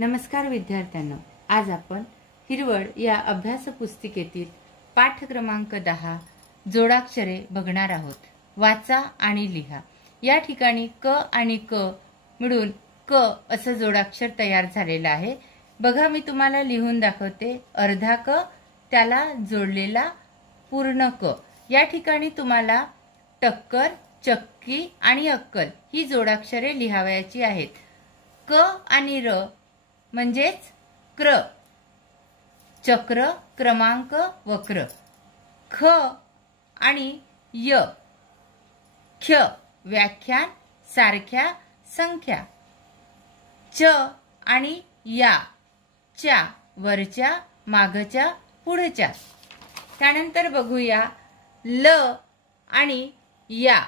नमस्कार विद्यार्थ्यांनो, आज आपण हिरवळ या अभ्यास पुस्तिकेतील पाठ क्रमांक 10 जोडाक्षरे बघणार आहोत। वाचा आणि लिहा। या ठिकाणी क आणि क मिळून क असं जोडाक्षर तयार झालेलं आहे। बघा, मी तुम्हाला लिहून दाखवते। अर्धा क, त्याला जोडलेला पूर्ण क। या ठिकाणी तुम्हाला टक्कर, चक्की आणि अक्कल ही जोडाक्षरे लिहावयाची आहेत। क आणि र म्हणजेच क्र, चक्र, क्रमांक, वक्र। ख आणि य, ख्य, व्याख्यान, सारख्या, संख्या। च आणि या, च्या, वरच्या, मागच्या, पुढच्या। त्यानंतर बघूया ल आणि या,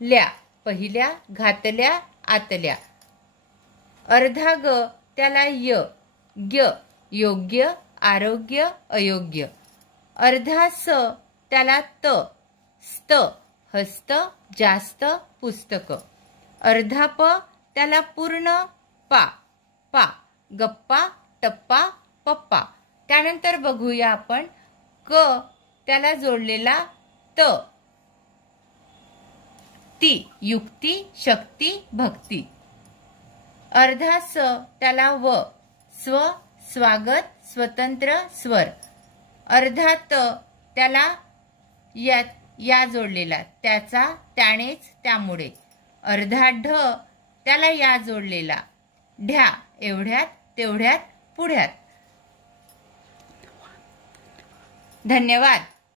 ल्या, पहिल्या, घातल्या, आतल्या। अर्धा ग, त्याला य, ग्य, योग्य, आरोग्य, अयोग्य। अर्धा स, त्याला त, स्त, हस्त, जास्त, पुस्तक। अर्धा प, त्याला पूर्ण पा, पा, गप्पा, टप्पा, पप्पा। त्यानंतर बघूया आपण क, त्याला जोडलेला त, ती, युक्ती, शक्ती, भक्ती। अर्धा स, त्याला व, स्व, स्वागत, स्वतंत्र, स्वर। अर्धा त, त्याला या जोडलेला, त्याचा, त्यानेच, त्यामुळे। अर्धा ढ, त्याला या जोडलेला, ढ्या, एवढ्यात, तेवढ्यात, पुढ्यात। धन्यवाद।